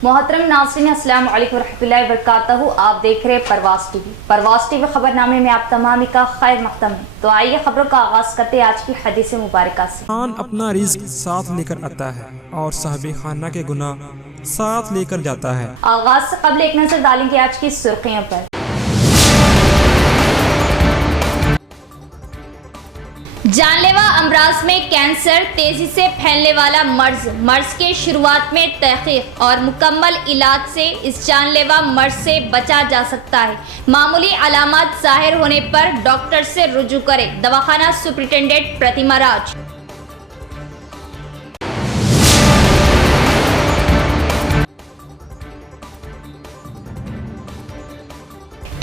मोहतरम नाज़रीन, अस्सलाम वालेकुम रहमतुल्लाहि व बरकातहू। आप देख रहे हैं परवास टीवी। परवास टीवी खबरनामे में आप तमामी का खैर मकदम है। तो आइए खबरों का आगाज करते हैं आज की हदीस मुबारका से। इंसान अपना रिज्क साथ लेकर आता है और साहिब खाना के गुनाह साथ लेकर जाता है। आगाज से कबल एक नजर डालेंगे आज की सुर्खियों पर। जानलेवा अमराज में कैंसर, तेजी से फैलने वाला मर्ज के शुरुआत में तहकीक और मुकम्मल इलाज से इस जानलेवा मर्ज से बचा जा सकता है। मामूली अलामत जाहिर होने पर डॉक्टर से रुजू करें। दवाखाना सुपरिटेंडेंट प्रतिमा राज।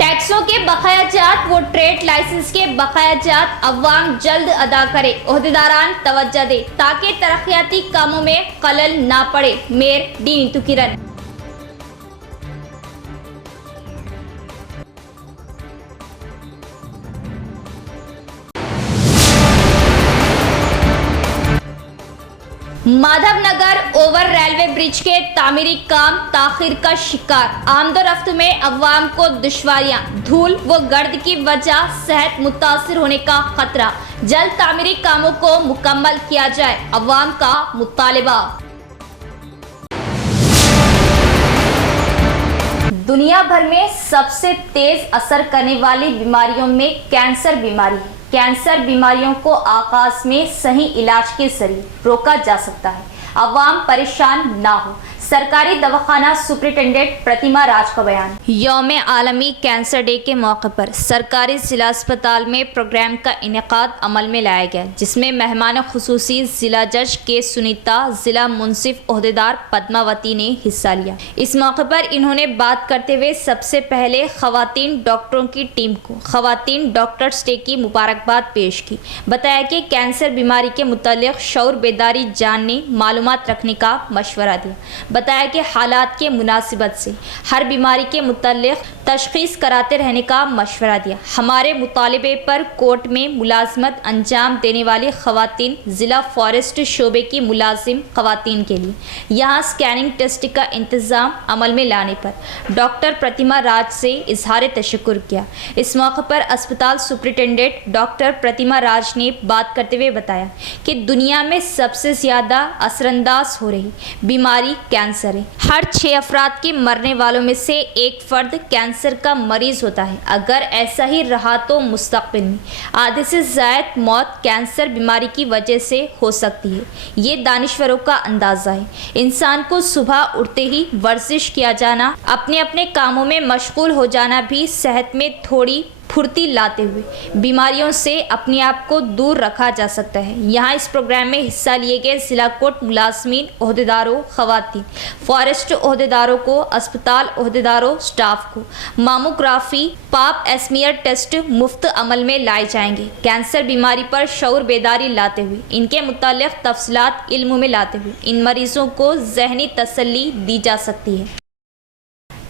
टैक्सों के बकायाजात व ट्रेड लाइसेंस के बकायाजात अवाम जल्द अदा करें। ओहदेदारान तवज्जो दे ताकि तरक्याती कामों में खलल ना पड़े। मेयर डी नीतू किरण। माधवनगर ओवर रेलवे ब्रिज के तामीरी काम ताखिर का शिकार। आमदोरफ्त में अवाम को दुश्वारियां, धूल व गर्द की वजह सेहत मुतासिर होने का खतरा। जल्द तामीरी कामों को मुकम्मल किया जाए, अवाम का मुतालिबा। दुनिया भर में सबसे तेज असर करने वाली बीमारियों में कैंसर बीमारी है। कैंसर बीमारियों को आगाज में सही इलाज के जरिए रोका जा सकता है। अवाम परेशान ना हो। सरकारी दवाखाना सुपरिटेंडेंट प्रतिमा राज का बयान। यौम आलमी कैंसर डे के मौके पर सरकारी जिला अस्पताल में प्रोग्राम का इनेकाद अमल में लाया गया, जिसमें मेहमान खुसूसी जिला जज के सुनीता, जिला मुंसिफ ओहदेदार पद्मावती ने हिस्सा लिया। इस मौके पर इन्होंने बात करते हुए सबसे पहले खवातीन डॉक्टरों की टीम को खवातीन डॉक्टर्स डे की मुबारकबाद पेश की। बताया कि कैंसर बीमारी के मुतालिक शऊर बेदारी जानने, मालूमात रखने का मशवरा दिया। बताया कि हालात के मुनासिबत से हर बीमारी के मुताल्लिक़ तशख़ीस कराते रहने का मशवरा दिया। हमारे मुतालिबे पर कोर्ट में मुलाजमत अंजाम देने वाली ख़वातीन, ज़िला फॉरेस्ट शोबे की मुलाजिम ख़वातीन के लिए यहाँ स्कैनिंग टेस्ट का इंतज़ाम अमल में लाने पर डॉक्टर प्रतिमा राज से इजहार तशक्कुर किया। इस मौके पर अस्पताल सुपरिटेंडेंट डॉक्टर प्रतिमा राज ने बात करते हुए बताया कि दुनिया में सबसे ज़्यादा असरअंदाज हो रही बीमारी कैंसर है। हर 6 अफराद के मरने वालों में से एक फर्द कैंसर का मरीज होता है। अगर ऐसा ही रहा तो मुस्तकबिल में आधे से ज़ायद मौत कैंसर बीमारी की वजह से हो सकती है। ये दानिश्वरों का अंदाज़ा है। इंसान को सुबह उठते ही वर्जिश किया जाना, अपने अपने कामों में मशगूल हो जाना भी सेहत में थोड़ी फुर्ती लाते हुए बीमारियों से अपने आप को दूर रखा जा सकता है। यहाँ इस प्रोग्राम में हिस्सा लिए गए जिला कोर्ट मुलाजमीन, ओहदेदारों, खवातीन, फॉरेस्ट ओहदेदारों को, अस्पताल ओहदेदारों, स्टाफ को मामोग्राफी, पाप एस्मियर टेस्ट मुफ्त अमल में लाए जाएंगे। कैंसर बीमारी पर शऊर बेदारी लाते हुए, इनके मुताल्लिक़ तफसीलात इल्म में लाते हुए इन मरीजों को ज़हनी तसल्ली दी जा सकती है।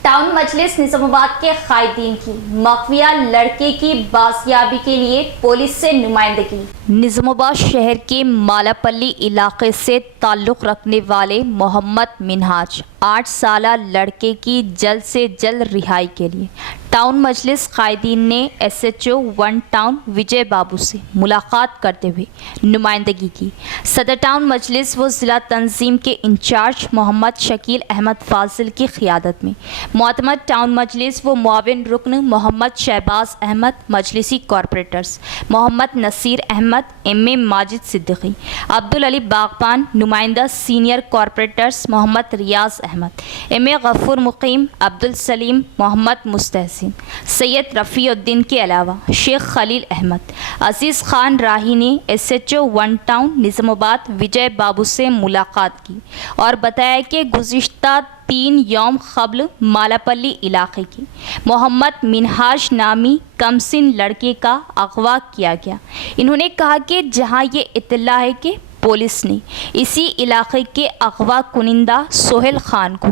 टाउन मजलिस निज़ामाबाद के कायदीन की मखफिया लड़के की बाजियाबी के लिए पुलिस से नुमाइंदगी। निज़ामाबाद शहर के मालापल्ली इलाके से ताल्लुक़ रखने वाले मोहम्मद मिनहाज 8 साला लड़के की जल्द से जल्द रिहाई के लिए टाउन मजलिस कायदीन ने SHO 1 टाउन विजय बाबू से मुलाकात करते हुए नुमाइंदगी की। सदर टाउन मजलिस व ज़िला तंजीम के इंचार्ज मोहम्मद शकील अहमद फाजिल की क़ियादत में मोतमद टाउन मजलिस व मुआविन रुकन मोहम्मद शहबाज अहमद, मजलिसी कॉरपोरेटर्स मोहम्मद नसीर अहमद, MA माजिद सिद्दीकी, अब्दुल अली बागबान, नुमाइंदा सीनियर कॉरपोरेटर्स मोहम्मद रियाज अहमद, MA गफूर मुकीम, अब्दुल सलीम, मोहम्मद मुस्तहसिन, सैयद रफ़ीउद्दीन के अलावा शेख खलील अहमद, अज़ीज़ खान राही ने SHO 1 टाउन निज़ामाबाद विजय बाबू से मुलाकात की और बताया कि गुज़िश्ता 3 यौम क़ब्ल मालापल्ली इलाके की मोहम्मद मिनहाज नामी कमसिन लड़के का अगवा किया गया। इन्होंने कहा कि जहां ये इत्तला है कि पुलिस ने इसी इलाके के अगवा कुनिंदा सोहेल खान को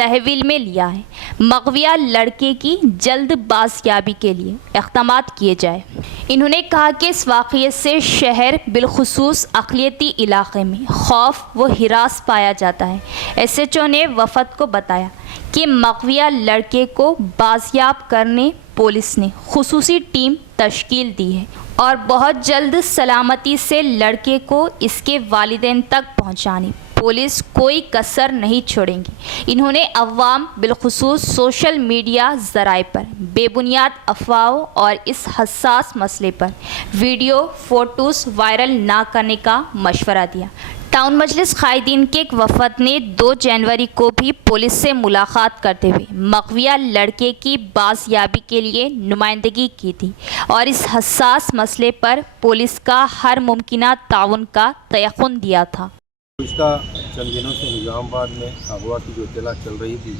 तहवील में लिया है। मगविया लड़के की जल्द बाजियाबी के लिए इक़दाम किए जाए। इन्होंने कहा कि इस वाक़ये से शहर बिलखुसूस अक़लियती इलाक़े में खौफ व हिरास पाया जाता है। SHO ने वफ़द को बताया कि मगविया लड़के को बाजियाब करने पुलिस ने खुसूसी टीम तश्कील दी है और बहुत जल्द सलामती से लड़के को इसके वालिदैन तक पहुंचाने पुलिस कोई कसर नहीं छोड़ेंगी। इन्होंने अवाम बिलखुसूस सोशल मीडिया ज़राए पर बेबुनियाद अफवाहों और इस हसास मसले पर वीडियो फ़ोटोज़ वायरल ना करने का मशवरा दिया। टाउन मजलिस कायदीन के एक वफ़द ने 2 जनवरी को भी पुलिस से मुलाकात करते हुए मगविया लड़के की बाजियाबी के लिए नुमाइंदगी की थी और इस हसास मसले पर पुलिस का हर मुमकिना ताउन का तयक़ुन दिया था। पिछला चंद दिनों से निज़ामाबाद में अगवा की जो इत्तला चल रही थी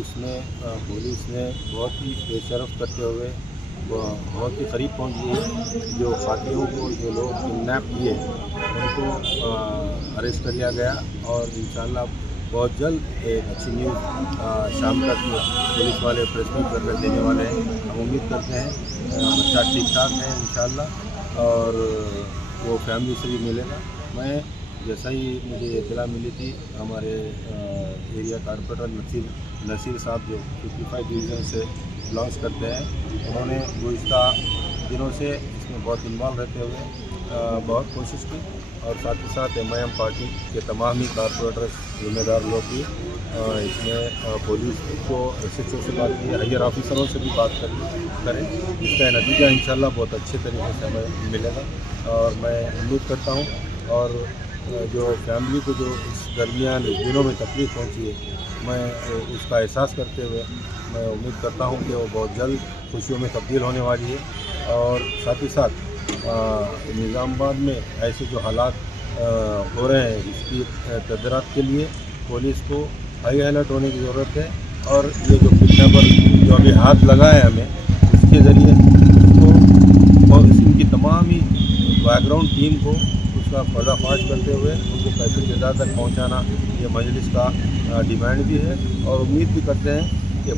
उसमें पुलिस ने बहुत ही बेशरफ करते हुए बहुत ही करीब पहुंच गई। जो साथियों को जो लोग किडनैप किए उनको अरेस्ट कर लिया गया और इंशाल्लाह बहुत जल्द एक अच्छी न्यूज़ शाम तक पुलिस वाले प्रेस मीट करके देने वाले हैं। हम उम्मीद करते हैं बच्चा ठीक ठाक है इंशाल्लाह और वो फैमिली से भी मिलेगा। मैं जैसा ही मुझे इत्तला मिली थी हमारे एरिया कारपोरेटर नसीर साहब जो 55 डिवीज़न से बिलोंग्स करते हैं, उन्होंने गुज़िश्ता दिनों से इसमें बहुत इन्वॉल्व रहते हुए बहुत कोशिश की और साथ ही साथ MIM पार्टी के तमाम ही कारपोरेटर जिम्मेदार लोग भी इसमें पुलिस को SHO से बात की, हायर ऑफिसरों से भी बात करें। इसका नतीजा इंशाल्लाह बहुत अच्छे तरीके से हमें मिलेगा और मैं उम्मीद करता हूँ और जो फैमिली को जो इस दरमियान इस दिनों में तकलीफ़ पहुंची है मैं उसका एहसास करते हुए मैं उम्मीद करता हूं कि वो बहुत जल्द खुशियों में तब्दील होने वाली है और साथ ही साथ निज़ामाबाद में ऐसे जो हालात हो रहे हैं इसकी तदरात के लिए पुलिस को हाई अलर्ट होने की ज़रूरत है और ये जो किडनैपर जो अभी हाथ लगा है हमें इसके ज़रिए उसको और इनकी तमाम ही बैकग्राउंड टीम को उसका पर्दाफाश करते हुए उनको कैफियत जज़ा तक पहुँचाना ये मजलिस का डिमांड भी है और उम्मीद भी करते हैं कि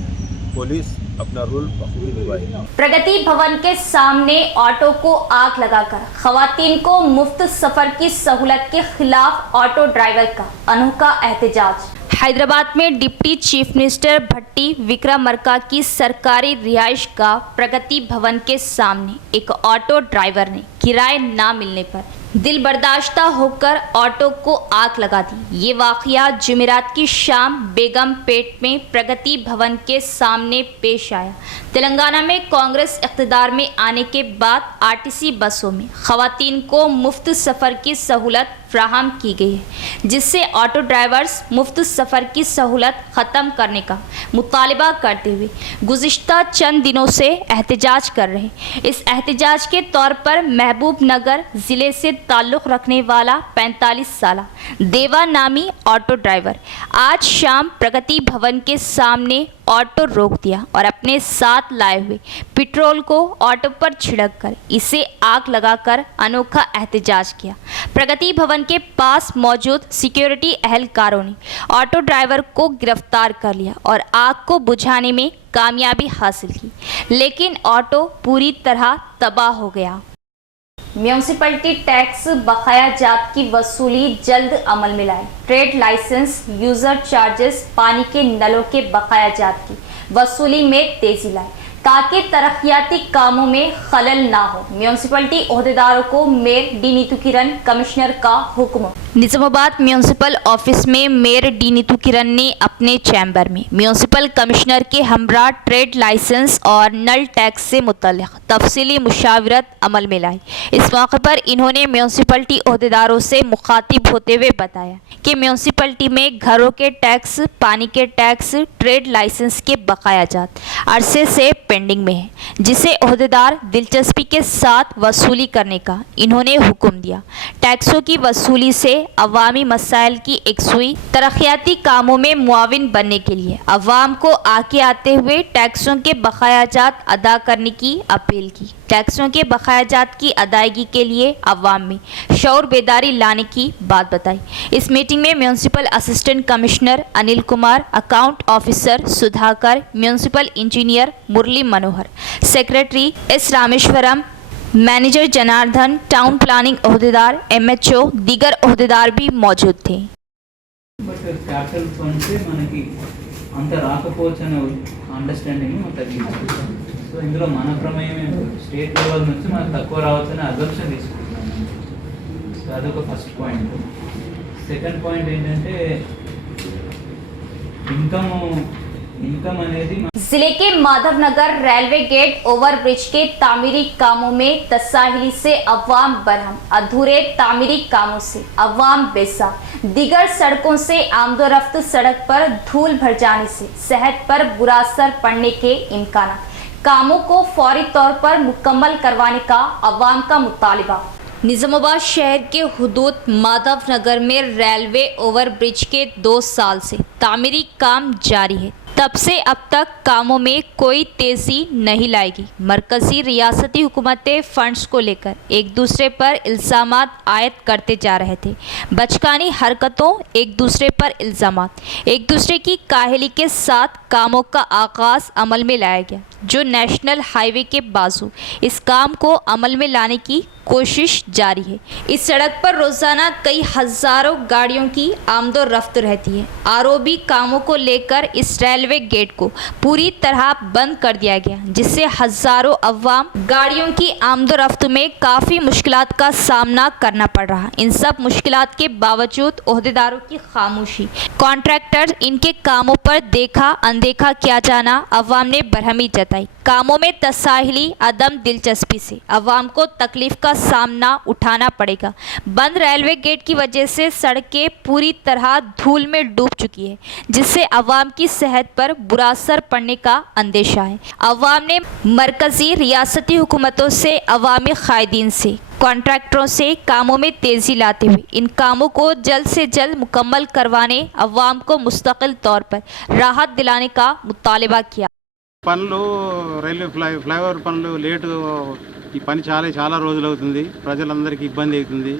पुलिस अपना रोल बखूबी निभाएगी। प्रगति भवन के सामने ऑटो को आग लगाकर खवातीन को मुफ्त सफर की सहूलत के खिलाफ ऑटो ड्राइवर का अनोखा एहतजाज। हैदराबाद में डिप्टी चीफ मिनिस्टर भट्टी विक्रमार्का की सरकारी रिहाइश का प्रगति भवन के सामने एक ऑटो ड्राइवर ने किराए ना मिलने पर दिल बर्दाश्ता होकर ऑटो को आग लगा दी। ये वाक़या जुमेरात की शाम बेगम पेट में प्रगति भवन के सामने पेश आया। तेलंगाना में कांग्रेस इक़्तिदार में आने के बाद RTC बसों में ख़वातीन को मुफ्त सफ़र की सहूलत फ्राहम की गई है, जिससे ऑटो ड्राइवर्स मुफ्त सफ़र की सहूलत ख़त्म करने का मुतालबा करते हुए गुज़िश्ता चंद दिनों से एहतजाज कर रहे हैं। इस एहतजाज के तौर पर महबूब नगर ज़िले से ताल्लुक़ रखने वाला 45 साला देवा नामी ऑटो ड्राइवर आज शाम प्रगति भवन के सामने ऑटो रोक दिया और अपने साथ लाए हुए पेट्रोल को ऑटो पर छिड़क कर इसे आग लगाकर अनोखा एहतजाज किया। प्रगति भवन के पास मौजूद सिक्योरिटी एहलकारों ने ऑटो ड्राइवर को गिरफ्तार कर लिया और आग को बुझाने में कामयाबी हासिल की, लेकिन ऑटो पूरी तरह तबाह हो गया। म्यूनसिपलिटी टैक्स बकाया जात की वसूली जल्द अमल में लाए। ट्रेड लाइसेंस, यूजर चार्जेस, पानी के नलों के बकाया जात की वसूली में तेजी लाए ताकि तरक्याती कामों में खलल ना हो। म्यूनसिपलिटी ओहदेदारों को मेयर डी नीतू किरण कमिश्नर का हुक्म। निजामाबाद म्यूनसिपल ऑफिस में मेयर डी नीतू किरण ने अपने चैम्बर में म्यूनसिपल कमिश्नर के हमरा ट्रेड लाइसेंस और नल टैक्स से मुतल्लिक़ तफसीली मुशावरत अमल में लाई। इस मौके पर इन्होंने म्यूनसिपलिटी ओहदेदारों से मुखातिब होते हुए बताया कि म्यूनसिपलिटी में घरों के टैक्स, पानी के टैक्स, ट्रेड लाइसेंस के बकाया जात अरसे से पेंडिंग में है, जिसे ओहदेदार दिलचस्पी के साथ वसूली करने का इन्होंने हुक्म दिया। टैक्सों की वसूली से अवामी मसाइल की एकसुई तरक्याती कामों में मुआविन बनने के लिए अवाम को आगे आते हुए टैक्सों के बकायाजात अदा करने की अपील की। टैक्सों के बकायाजात की अदायगी के लिए अवाम में शऊर बेदारी लाने की बात बताई। इस मीटिंग में municipal assistant commissioner Anil Kumar, account officer Sudhakar, municipal engineer Murali Manohar, secretary S Rameshwaram, manager Janardhan, town planning ओहदेदार, MHO, दीगर ओहदेदार भी मौजूद थे। బట్ క్యాపిటల్ ఫండ్స్ మనకి అంత రాకపోవచ్చు అనే అండర్స్టాండింగ్ మనకు తగ్గింది. సో ఇందులో మన ప్రమేయం స్టేట్ లెవెల్ నుంచి మనకు తక్కువ రావచ్చు అనే అజంప్షన్ తీసుకుంటున్నాం. సో అదొక ఫస్ట్ పాయింట్. సెకండ్ పాయింట్ ఏంటంటే इनकम అనేది जिले के माधवनगर रेलवे गेट ओवरब्रिज के तामीरी कामों में तसाहिली से अवाम बरहम, अधूरे तामीरी कामों से अवाम बेसा, दीगर सड़कों से आमदोरफ्त सड़क पर धूल भर जाने से सेहत पर बुरा असर पड़ने के इम्कान, कामों को फौरी तौर पर मुकम्मल करवाने का अवाम का मुतालिबा। निजामाबाद शहर के हुदूद माधवनगर में रेलवे ओवरब्रिज के 2 साल से तामीरी काम जारी है। तब से अब तक कामों में कोई तेज़ी नहीं लाएगी। मरकज़ी रियासती हुकूमतें फंड्स को लेकर एक दूसरे पर इल्ज़ामात आयद करते जा रहे थे। बचकानी हरकतों, एक दूसरे पर इल्ज़ामात, एक दूसरे की काहली के साथ कामों का आगाज़ अमल में लाया गया, जो नेशनल हाईवे के बाजू इस काम को अमल में लाने की कोशिश जारी है। इस सड़क पर रोज़ाना कई हज़ारों गाड़ियों की आमदो रफ्त रहती है। आरओबी कामों को लेकर इस रेलवे गेट को पूरी तरह बंद कर दिया गया, जिससे हज़ारों अवाम गाड़ियों की आमदो रफ्त में काफ़ी मुश्किलात का सामना करना पड़ रहा। इन सब मुश्किलात के बावजूद ओहदेदारों की खामोशी, कॉन्ट्रैक्टर इनके कामों पर देखा अनदेखा किया जाना अवाम ने बरहमी जताई। कामों में तसाहिली, अदम दिलचस्पी से अवाम को तकलीफ का सामना उठाना पड़ेगा। बंद रेलवे गेट की वजह से सड़कें पूरी तरह धूल में डूब चुकी है, जिससे अवाम की सेहत पर बुरा असर पड़ने का अंदेशा है। अवाम ने मरकज़ी रियासती हुकूमतों से, अवामी कायदीन से, कॉन्ट्रैक्टरों से कामों में तेज़ी लाते हुए इन कामों को जल्द से जल्द मुकम्मल करवाने, अवाम को मुस्तकिल तौर पर राहत दिलाने का मुतालिबा किया। పనులు రైల్వే ఫ్లైఓవర్ పనులు లేటు, ఈ పని చాలా రోజులు అవుతుంది. ప్రజలందరికీ ఇబ్బంది అవుతుంది.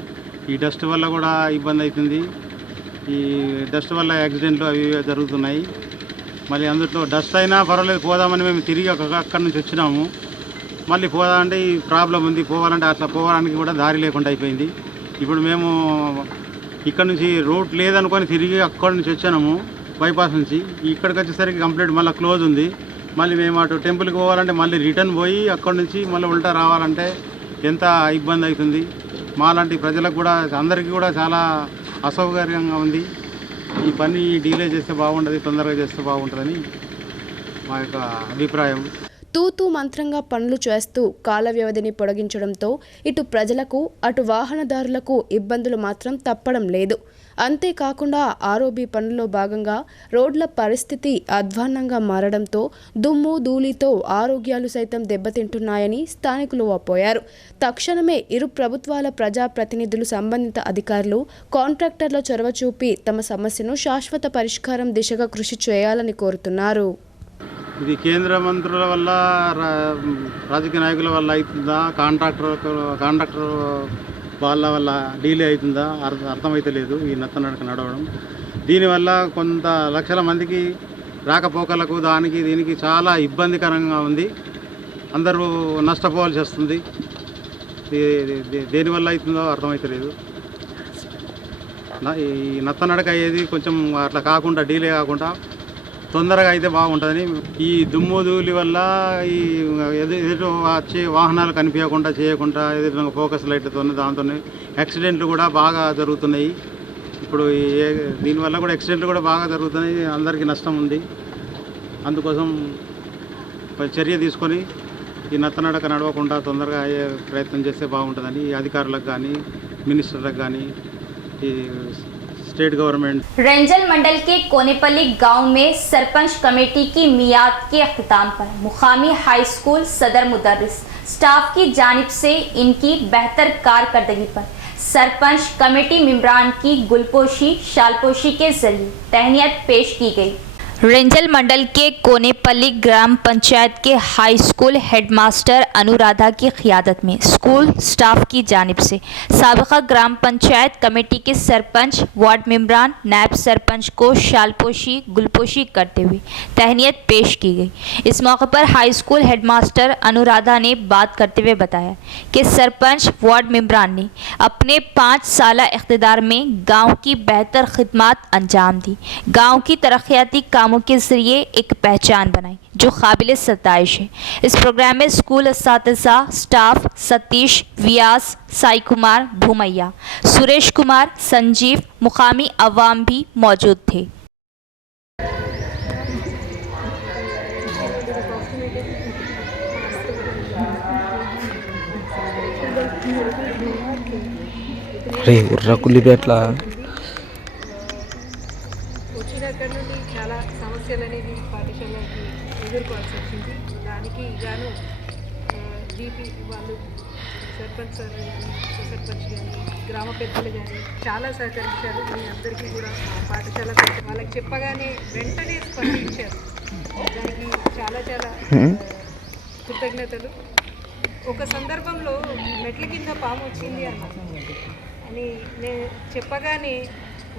ఈ డస్ట్ వల్ల కూడా ఇబ్బంది అవుతుంది. ఈ డస్ట్ వల్ల యాక్సిడెంట్లు అవి జరుగుతున్నాయి. మళ్ళీ అందులో డస్ట్ అయినా పర్వాలేదు పోదామని మేము తిరిగి అక్కడి నుంచి వచ్చినాము. మళ్ళీ పోదామంటే ఈ ప్రాబ్లం ఉంది, పోవాలంటే అట్లా పోవడానికి కూడా దారి లేకుండా అయిపోయింది. ఇప్పుడు మేము ఇక్కడ నుంచి రూట్ లేదనుకొని తిరిగి అక్కడి నుంచి వచ్చాము బైపాస్ నుంచి. ఇక్కడికి వచ్చేసరికి కంప్లీట్ మళ్ళీ క్లోజ్ ఉంది. మళ్ళీ మేము అటు టెంపుల్కి పోవాలంటే మళ్ళీ రిటర్న్ పోయి అక్కడి నుంచి మళ్ళీ ఉల్టా రావాలంటే ఎంత ఇబ్బంది అవుతుంది. మాలాంటి ప్రజలకు కూడా అందరికీ కూడా చాలా అసౌకర్యంగా ఉంది. ఈ పని డీలే చేస్తే బాగుంటుంది, తొందరగా చేస్తే బాగుంటుందని మా యొక్క అభిప్రాయం. తూతూ మంత్రంగా పనులు చేస్తూ కాల వ్యవధిని పొడిగించడంతో ఇటు ప్రజలకు అటు వాహనదారులకు ఇబ్బందులు మాత్రం తప్పడం లేదు. అంతేకాకుండా ఆర్ఓబీ పనుల్లో భాగంగా రోడ్ల పరిస్థితి అధ్వాన్నంగా మారడంతో దుమ్ము ధూళితో ఆరోగ్యాలు సైతం దెబ్బతింటున్నాయని స్థానికులు వాపోయారు. తక్షణమే ఇరు ప్రభుత్వాల ప్రజాప్రతినిధులు, సంబంధిత అధికారులు, కాంట్రాక్టర్ల చొరవ చూపి తమ సమస్యను శాశ్వత పరిష్కారం దిశగా కృషి చేయాలని కోరుతున్నారు. ఇది కేంద్ర మంత్రుల వల్ల, రాజకీయ నాయకుల వల్ల అవుతుందా, కాంట్రాక్టర్ వాళ్ళ వల్ల డీలే అవుతుందా అర్థమైతే లేదు ఈ నత్తనడక నడవడం. దీనివల్ల కొంత లక్షల మందికి రాకపోకలకు దీనికి చాలా ఇబ్బందికరంగా ఉంది. అందరూ నష్టపోవాల్సి వస్తుంది. దేనివల్ల అవుతుందో అర్థమైతే లేదు. ఈ నత్తనడక అయ్యేది కొంచెం అట్లా కాకుండా, డీలే కాకుండా తొందరగా అయితే బాగుంటుందని. ఈ దుమ్ము ధూళి వల్ల ఈ ఎదుటి వచ్చే వాహనాలు కనిపించకుండా చేయకుండా ఎదుటి ఫోకస్ లైట్లతో దాంతో యాక్సిడెంట్లు కూడా బాగా జరుగుతున్నాయి. ఇప్పుడు దీనివల్ల కూడా యాక్సిడెంట్లు కూడా బాగా జరుగుతున్నాయి. అందరికీ నష్టం ఉంది. అందుకోసం చర్య తీసుకొని ఈ నత్తనడక నడవకుండా తొందరగా అయ్యే ప్రయత్నం చేస్తే బాగుంటుందని అధికారులకు కానీ, మినిస్టర్లకు కానీ, ఈ स्टेट गवर्नमेंट। रंजल मंडल के कोनेपल्ली गांव में सरपंच कमेटी की मियाद के अख्ताम पर मुकामी हाई स्कूल सदर मुदर्रिस स्टाफ की जानिब से इनकी बेहतर कारकर्दगी पर सरपंच कमेटी मेंबरान की गुलपोशी शालपोशी के जरिए तहनीत पेश की गई। रेंजल मंडल के कोनेपल्ली ग्राम पंचायत के हाई स्कूल हेडमास्टर अनुराधा की क़ियादत में स्कूल स्टाफ की जानिब से साबिक़ा ग्राम पंचायत कमेटी के सरपंच, वार्ड मेंबरान, नायब सरपंच को शालपोशी गुलपोशी करते हुए तहनीत पेश की गई। इस मौके पर हाई स्कूल हेडमास्टर अनुराधा ने बात करते हुए बताया कि सरपंच, वार्ड मेंबरान ने अपने 5 साला इक़्तिदार में गाँव की बेहतर खिदमात अंजाम दी, गाँव की तरक्याती कामों के जरिए एक पहचान बनाई जो काबिल सताइश है। इस प्रोग्राम में स्कूल असातिज़ा, स्टाफ, सतीश, व्यास, साई कुमार, भूमैया, सुरेश कुमार, संजीव, मुकामी अवाम भी मौजूद थे। వచ్చినక్కడ నుండి చాలా సమస్యలు అనేది పాఠశాలకి ఎదుర్కోవాల్సి వచ్చింది. దానికి గాను జీపీ వాళ్ళు, సర్పంచ్ సార్ కానీ, సర్పంచ్ కానీ, గ్రామ పెద్దలు కానీ చాలా సహకరించారు. మీ అందరికీ కూడా పాఠశాల వాళ్ళకి చెప్పగానే వెంటనే స్పందించారు. దానికి చాలా చాలా కృతజ్ఞతలు. ఒక సందర్భంలో మెట్ల కింద పాము వచ్చింది అని నేను చెప్పగానే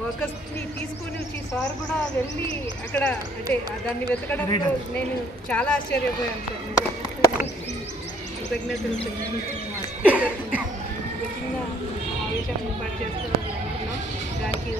వర్కర్స్ని తీసుకొని వచ్చి సార్ కూడా వెళ్ళి అక్కడ అంటే దాన్ని వెతకడంలో నేను చాలా ఆశ్చర్యపోయాను సార్. కృతజ్ఞతలు మా స్పీకర్ చిన్న ఆవేశం ఏర్పాటు చేస్తున్నాం. దానికి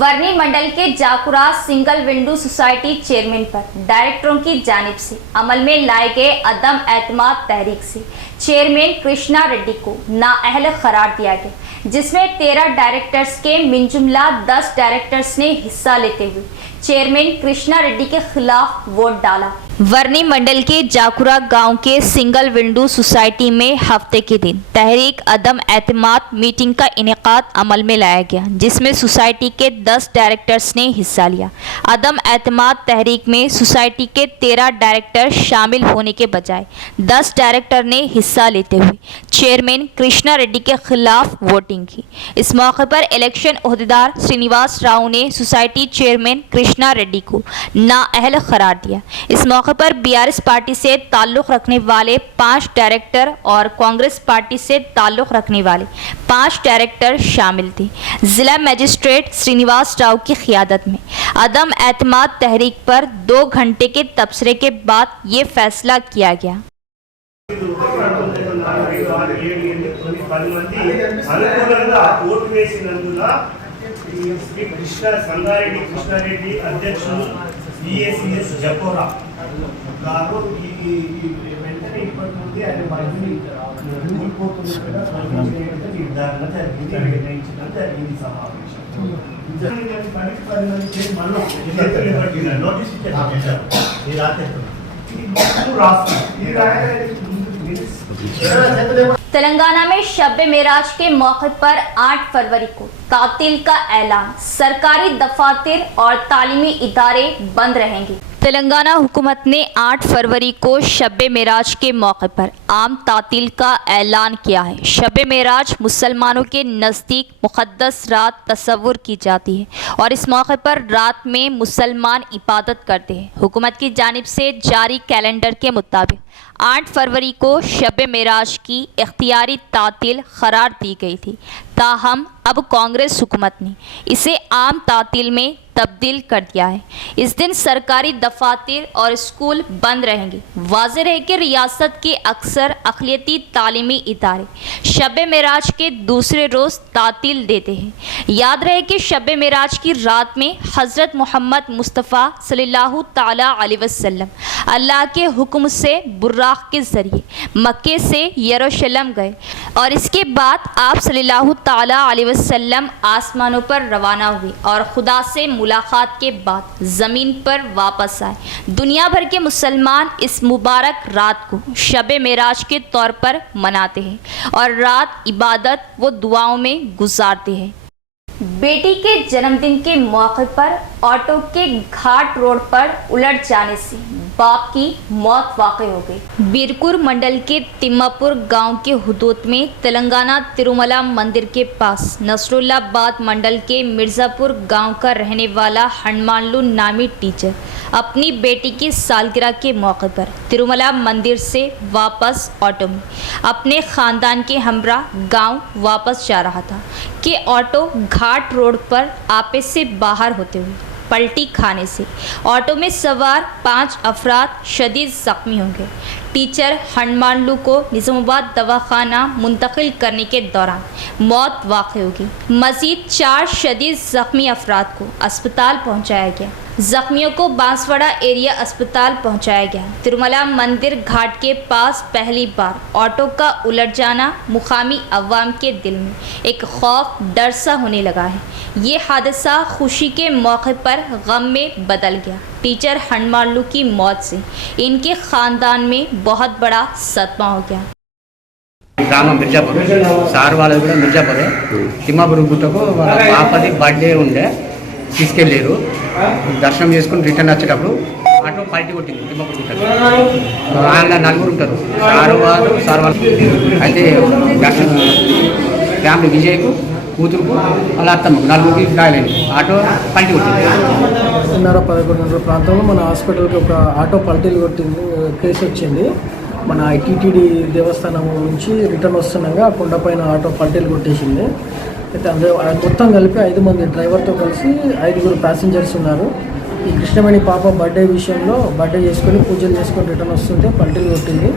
वर्नी मंडल के जाकुरा सिंगल विंडो सोसाइटी चेयरमैन पर डायरेक्टरों की जानिब से अमल में लाए गए अदम एतमाद तहरीक से चेयरमैन कृष्णा रेड्डी को नाअहल करार दिया गया, जिसमें 13 डायरेक्टर्स के मिनजुमला 10 डायरेक्टर्स ने हिस्सा लेते हुए चेयरमैन कृष्णा रेड्डी के खिलाफ वोट डाला। वर्नी मंडल के जाकुरा गांव के सिंगल विंडो सोसाइटी में हफ्ते के दिन तहरीक अदम एतमाद मीटिंग का इनेकाद अमल में लाया गया, जिसमें सोसाइटी के 10 डायरेक्टर्स ने हिस्सा लिया। अदम एतमाद तहरीक में सोसाइटी के 13 डायरेक्टर शामिल होने के बजाय 10 डायरेक्टर ने हिस्सा लेते हुए चेयरमैन कृष्णा रेड्डी के खिलाफ वोटिंग की। इस मौके पर इलेक्शन ओहदेदार श्रीनिवास राव ने सोसाइटी चेयरमैन कृष्णा रेड्डी को नाअहल करार दिया। इस मौके पर बीआरएस पार्टी से ताल्लुक़ रखने वाले 5 डायरेक्टर और कांग्रेस पार्टी से ताल्लुक़ रखने वाले 5 डायरेक्टर शामिल थे। जिला मजिस्ट्रेट श्रीनिवास राव की क़ियादत में अदम एतमाद तहरीक पर 2 घंटे के तबसरे के बाद ये फैसला किया गया। సంగారెడ్డి కృష్ణారెడ్డి అధ్యక్షులు ఈఏసీఎస్ జపోరా గారు ఈ వెంటనే ఇప్పటి నుండి ఆయన పదవిని కోల్పోతున్నట్టుగా నిర్ధారణ జరిగింది, నిర్ణయించడం జరిగింది. సమావేశం 10 మంది నోటీస్ ఇచ్చారు. ఈ రాష్ట్రం तेलंगाना में शब मेराज के मौके पर 8 फरवरी को तातील का ऐलान, सरकारी दफातर और तालीमी इदारे बंद रहेंगे। तेलंगाना हुकूमत ने 8 फरवरी को शब मेराज के मौके पर आम तातील का ऐलान किया है। शब मेराज मुसलमानों के नज़दीक मुक़द्दस रात तस्वुर की जाती है और इस मौके पर रात में मुसलमान इबादत करते हैं। हुकूमत की जानिब से जारी कैलेंडर के मुताबिक 8 फरवरी को शब मेराज की इख्तियारी तातील करार दी गई थी, ताहम अब कांग्रेस हुकूमत ने इसे आम तातील में तब्दील कर दिया है। इस दिन सरकारी दफातर और स्कूल बंद रहेंगे। वाज़ेह रहे कि रियासत के अक्सर अक़लियती तालीमी इदारे शब मेराज के दूसरे रोज़ तातील देते हैं। याद रहे कि शब मेराज की रात में हज़रत मोहम्मद मुस्तफ़ा सल्लल्लाहु ताला अलैहि वसल्लम अल्लाह के हुक्म से बुर्राक़ के ज़रिए मक्के से यरूशलेम गए और इसके बाद आप सल्लल्लाहु ताला अलैहि वसल्लम आसमानों पर रवाना हुए और खुदा से मुलाकात के बाद ज़मीन पर वापस आए। दुनिया भर के मुसलमान इस मुबारक रात को शब मेराज के तौर पर मनाते हैं और रात इबादत व दुआओं में गुजारते हैं। बेटी के जन्मदिन के मौके पर ऑटो के घाट रोड पर उलट जाने से बाप की मौत वाक़ई हो गई। बीरपुर मंडल के तिम्मापुर गांव के हुदूद में तेलंगाना तिरुमला मंदिर के पास नसरुल्लाबाद मंडल के मिर्ज़ापुर गांव का रहने वाला हनुमानलू नामी टीचर अपनी बेटी की सालगिरह के मौके पर तिरुमला मंदिर से वापस ऑटो में अपने ख़ानदान के हमरा गांव वापस जा रहा था कि ऑटो घाट रोड पर आपे से बाहर होते हुए पलटी खाने से ऑटो में सवार 5 अफराद शदीद ज़ख्मी हो गए। टीचर हनुमानलू को निज़ामाबाद दवाखाना मुंतकिल करने के दौरान मौत वाक़ई होगी। मज़ीद 4 शदीद ज़ख्मी अफराद को अस्पताल पहुंचाया गया। ज़ख्मियों को बांसवाड़ा एरिया अस्पताल पहुंचाया गया। तिरुमला मंदिर घाट के पास पहली बार ऑटो का उलट जाना मुकामी अवाम के दिल में एक खौफ डर सा होने लगा है। ये हादसा खुशी के मौके पर गम में बदल गया। टीचर हनुमानलू की मौत से इनके ख़ानदान में बहुत बड़ा सदमा हो गया। గ్రామం మిర్జాపూర్ సార్ వాళ్ళది కూడా మిర్జాపూరే తిమ్మాపూర్ గుట్టకు వాళ్ళ పాపది బర్త్డే ఉండే తీసుకెళ్ళారు దర్శనం చేసుకుని రిటర్న్ వచ్చేటప్పుడు ఆటో పల్టీ కొట్టింది తిమ్మాపూర్ గుట్టకు ఆయన 4 ఉంటారు సార్ వాళ్ళు అయితే ఫ్యామిలీ విజయ్కు కూతురుకు వాళ్ళ అత్తమ్మకు 4 గాయాలైంది ఆటో పల్టీ కొట్టింది 10:30-11 ప్రాంతంలో మన హాస్పిటల్కి ఒక ఆటో పల్టీలు కొట్టింది కేసు వచ్చింది మన టీటీడీ దేవస్థానం నుంచి రిటర్న్ వస్తుండగా కొండపైన ఆటో పల్టీలు కొట్టేసింది అయితే అందులో మొత్తం కలిపి 5 మంది డ్రైవర్తో కలిసి 5 ప్యాసింజర్స్ ఉన్నారు ఈ కృష్ణమణి పాప బర్త్డే విషయంలో బర్త్డే చేసుకొని పూజలు చేసుకొని రిటర్న్ వస్తుంటే పల్టీలు కొట్టింది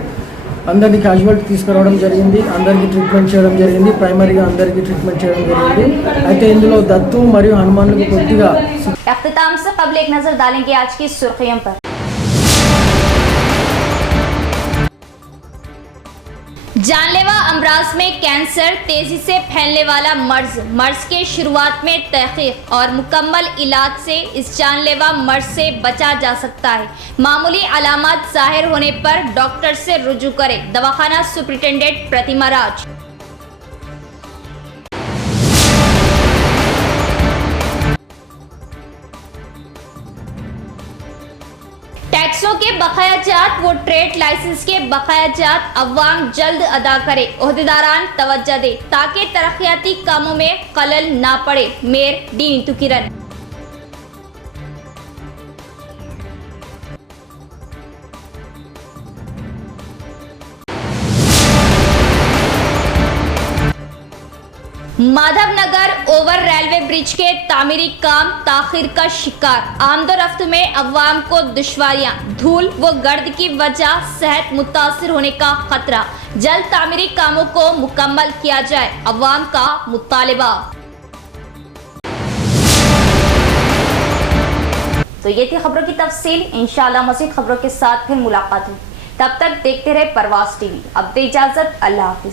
అందరినీ క్యాజువాలిటీ తీసుకురావడం జరిగింది అందరికీ ట్రీట్మెంట్ చేయడం జరిగింది ప్రైమరీగా అందరికీ ట్రీట్మెంట్ చేయడం జరిగింది అయితే ఇందులో దత్తు మరియు హనుమాన్లకు కొద్దిగా इख्तिताम से कबल एक नज़र डालेंगे आज की सुर्खियों पर। जानलेवा अमराज में कैंसर तेजी से फैलने वाला मर्ज के शुरुआत में तहकीक और मुकम्मल इलाज से इस जानलेवा मर्ज से बचा जा सकता है। मामूली अलामत जाहिर होने पर डॉक्टर से रुजू करें। दवाखाना सुपरिटेंडेंट प्रतिमा राज। टैक्सों के बकायाजात व ट्रेड लाइसेंस के बकायाजात अवाम जल्द अदा करे। ओहदेदारान तवज्जो दे ताकि तरक्याती कामों में खलल ना पड़े। मेयर डी नीतू किरण। माधवनगर ओवर रेलवे ब्रिज के तामीरी काम ताखिर का शिकार। आमदोरफ्त में अवाम को दुश्वारियां, धूल व गर्द की वजह सेहत मुतासिर होने का खतरा। जल्द तामीरी कामों को मुकम्मल किया जाए, अवाम का मुतालिबा। तो ये थी खबरों की तफसील। इंशाअल्लाह मज़ीद खबरों के साथ फिर मुलाकात हुई। तब तक देखते रहे परवास टीवी। अब दे इजाजत, अल्लाह हाफिज।